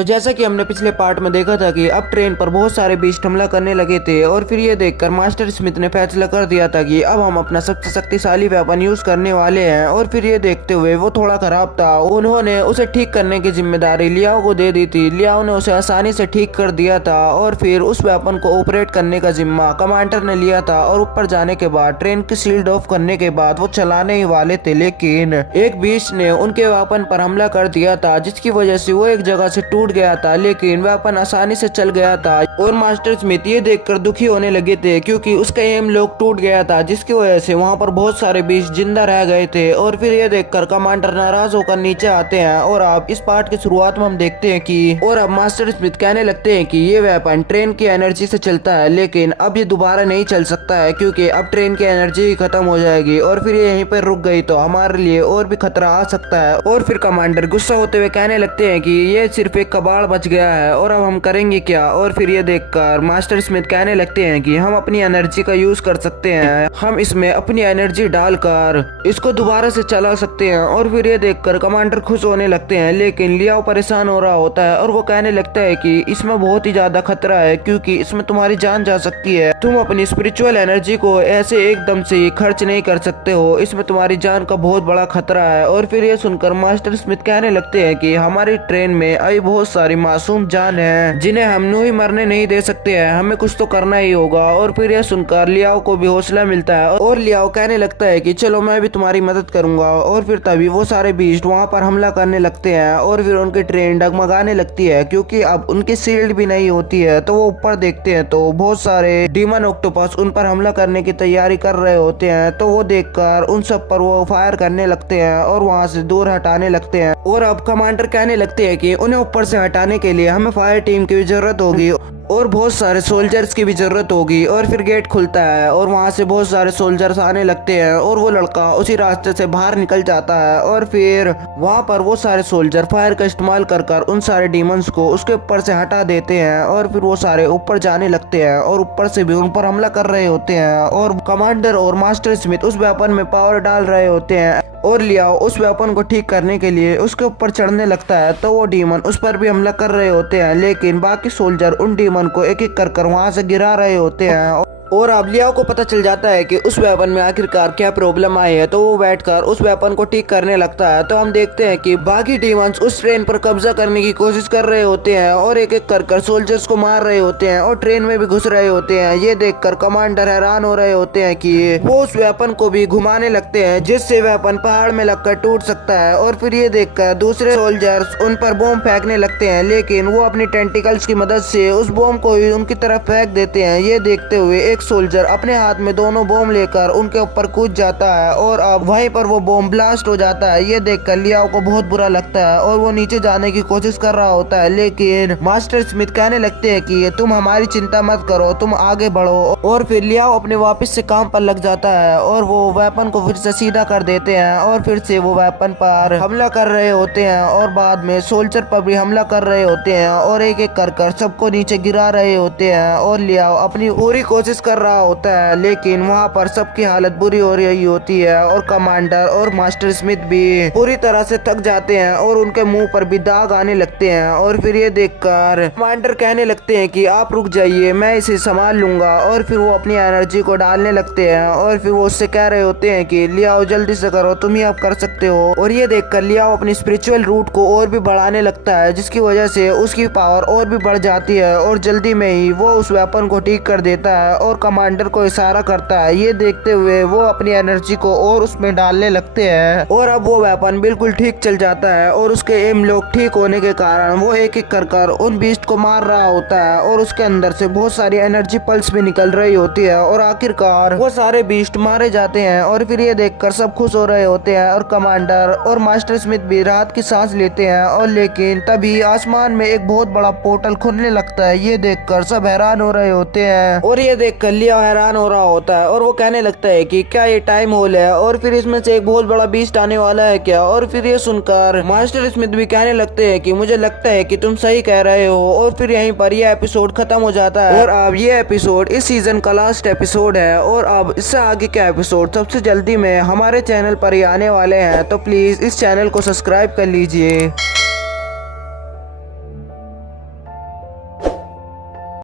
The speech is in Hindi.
तो जैसा कि हमने पिछले पार्ट में देखा था कि अब ट्रेन पर बहुत सारे बीस्ट हमला करने लगे थे और फिर ये देखकर मास्टर स्मिथ ने फैसला कर दिया था कि अब हम अपना सबसे शक्तिशाली वेपन यूज करने वाले हैं। और फिर ये देखते हुए वो थोड़ा खराब था, उन्होंने उसे ठीक करने की जिम्मेदारी लियाओ को दे दी थी। लियाओ ने उसे आसानी से ठीक कर दिया था और फिर उस वेपन को ऑपरेट करने का जिम्मा कमांडर ने लिया था। और ऊपर जाने के बाद ट्रेन की शील्ड ऑफ करने के बाद वो चलाने ही वाले थे, लेकिन एक बीस्ट ने उनके वेपन पर हमला कर दिया था, जिसकी वजह से वो एक जगह से टूट गया था, लेकिन वेपन आसानी से चल गया था। और मास्टर स्मिथ ये देखकर दुखी होने लगे थे क्योंकि उसका एम लॉक टूट गया था, जिसकी वजह से वहाँ पर बहुत सारे बीस्ट जिंदा रह गए थे। और फिर ये देखकर कमांडर नाराज होकर नीचे आते हैं। और अब इस पार्ट की शुरुआत में हम देखते हैं कि और अब मास्टर स्मिथ कहने लगते हैं कि ये वेपन ट्रेन की एनर्जी से चलता है, लेकिन अब ये दोबारा नहीं चल सकता है क्योंकि अब ट्रेन की एनर्जी खत्म हो जाएगी और फिर ये यहीं पर रुक गई तो हमारे लिए और भी खतरा आ सकता है। और फिर कमांडर गुस्सा होते हुए कहने लगते हैं कि ये सिर्फ एक कबाड़ बच गया है और अब हम करेंगे क्या। और फिर ये देखकर मास्टर स्मिथ कहने लगते हैं कि हम अपनी एनर्जी का यूज कर सकते हैं, हम इसमें अपनी एनर्जी डालकर इसको दोबारा से चला सकते हैं। और फिर ये देखकर कमांडर खुश होने लगते हैं, लेकिन लियाओ परेशान हो रहा होता है और वो कहने लगता है कि इसमें बहुत ही ज्यादा खतरा है क्योंकि इसमें तुम्हारी जान जा सकती है, तुम अपनी स्पिरिचुअल एनर्जी को ऐसे एकदम से खर्च नहीं कर सकते हो, इसमें तुम्हारी जान का बहुत बड़ा खतरा है। और फिर ये सुनकर मास्टर स्मिथ कहने लगते हैं कि हमारी ट्रेन में अभी बहुत सारी मासूम जान है जिन्हें हम यूं ही मरने नहीं दे सकते हैं, हमें कुछ तो करना ही होगा। और फिर यह सुनकर लियाओ को भी हौसला मिलता है और लियाओ कहने लगता है कि चलो मैं भी तुम्हारी मदद करूंगा। और फिर तभी वो सारे बीस्ट वहां पर हमला करने लगते हैं और फिर उनकी ट्रेन डगमगाने लगती है क्योंकि अब उनकी शील्ड भी नहीं होती है। तो वो ऊपर देखते हैं तो बहुत सारे डीमन ऑक्टोपस उन पर हमला करने की तैयारी कर रहे होते हैं। तो वो देखकर उन सब पर वो फायर करने लगते हैं और वहां से दूर हटाने लगते हैं। और अब कमांडर कहने लगते हैं कि उन्हें ऊपर से हटाने के लिए हमें फायर टीम की जरूरत होगी और बहुत सारे सोल्जर्स की भी जरूरत होगी। और फिर गेट खुलता है और वहां से बहुत सारे सोल्जर्स आने लगते हैं और वो लड़का उसी रास्ते से बाहर निकल जाता है। और फिर वहां पर वो सारे सोल्जर फायर का इस्तेमाल कर उन सारे डीमंस को उसके ऊपर से हटा देते हैं और फिर वो सारे ऊपर जाने लगते हैं और ऊपर से भी उन पर हमला कर रहे होते हैं। और कमांडर और मास्टर स्मिथ उस वेपन में पावर डाल रहे होते हैं और लियाओ उस वेपन को ठीक करने के लिए उसके ऊपर चढ़ने लगता है। तो वो डीमन उस पर भी हमला कर रहे होते हैं, लेकिन बाकी सोल्जर उन डीमन को एक एक कर वहां से गिरा रहे होते हैं। और अब लियाओ को पता चल जाता है कि उस वेपन में आखिरकार क्या प्रॉब्लम आई है, तो वो बैठकर उस वेपन को ठीक करने लगता है। तो हम देखते हैं कि बाकी डीमंस उस ट्रेन पर कब्जा करने की कोशिश कर रहे होते हैं और एक एक कर सोल्जर्स को मार रहे होते हैं और ट्रेन में भी घुस रहे होते हैं। ये देखकर कमांडर हैरान हो रहे होते हैं कि वो उस वेपन को भी घुमाने लगते हैं जिससे वेपन पहाड़ में लगकर टूट सकता है। और फिर ये देखकर दूसरे सोल्जर्स उन पर बॉम्ब फेंकने लगते हैं, लेकिन वो अपनी टेंटिकल्स की मदद से उस बॉम्ब को ही उनकी तरफ फेंक देते हैं। ये देखते हुए एक सोल्जर अपने हाथ में दोनों बॉम्ब लेकर उनके ऊपर कूद जाता है और अब वहीं पर वो बॉम्ब ब्लास्ट हो जाता है। ये देखकर लियाओ को बहुत बुरा लगता है और वो नीचे जाने की कोशिश कर रहा होता है, लेकिन मास्टर स्मिथ कहने लगते हैं कि तुम हमारी चिंता मत करो, तुम आगे बढ़ो। और फिर लियाओ अपने वापस से काम पर लग जाता है और वो वेपन को फिर से सीधा कर देते हैं और फिर से वो वेपन पर हमला कर रहे होते हैं और बाद में सोल्जर पर भी हमला कर रहे होते हैं और एक एक कर सबको नीचे गिरा रहे होते हैं। और लियाओ अपनी पूरी कोशिश कर रहा होता है, लेकिन वहाँ पर सबकी हालत बुरी हो रही होती है और कमांडर और मास्टर स्मिथ भी पूरी तरह से थक जाते हैं और उनके मुंह पर भी दाग आने लगते हैं। और फिर ये देखकर कमांडर कहने लगते हैं कि आप रुक जाइए, मैं इसे संभाल लूंगा। और फिर वो अपनी एनर्जी को डालने लगते हैं और फिर वो उससे कह रहे होते हैं कि लियाओ जल्दी से करो, तुम ही अब कर सकते हो। और ये देखकर लियाओ अपनी स्पिरिचुअल रूट को और भी बढ़ाने लगता है, जिसकी वजह से उसकी पावर और भी बढ़ जाती है और जल्दी में ही वो उस वेपन को ठीक कर देता है और कमांडर को इशारा करता है। ये देखते हुए वो अपनी एनर्जी को और उसमें डालने लगते हैं और अब वो वेपन बिल्कुल ठीक चल जाता है और उसके एम लॉक ठीक होने के कारण वो एक एक कर उन बीस्ट को मार रहा होता है और उसके अंदर से बहुत सारी एनर्जी पल्स भी निकल रही होती है और आखिरकार वो सारे बीस्ट मारे जाते हैं। और फिर ये देखकर सब खुश हो रहे होते हैं और कमांडर और मास्टर स्मिथ भी राहत की सांस लेते हैं। और लेकिन तभी आसमान में एक बहुत बड़ा पोर्टल खुलने लगता है। ये देखकर सब हैरान हो रहे होते हैं और ये देखकर लियाओ हैरान हो रहा होता है और वो कहने लगता है कि क्या ये टाइम होल है और फिर इसमें से एक बहुत बड़ा बीस्ट आने वाला है क्या। और फिर ये सुनकर मास्टर स्मिथ भी कहने लगते हैं कि मुझे लगता है कि तुम सही कह रहे हो। और फिर यहीं पर यह एपिसोड खत्म हो जाता है और अब ये एपिसोड इस सीजन का लास्ट एपिसोड है और अब इससे आगे के एपिसोड सबसे जल्दी में हमारे चैनल पर ही आने वाले हैं, तो प्लीज इस चैनल को सब्सक्राइब कर लीजिए।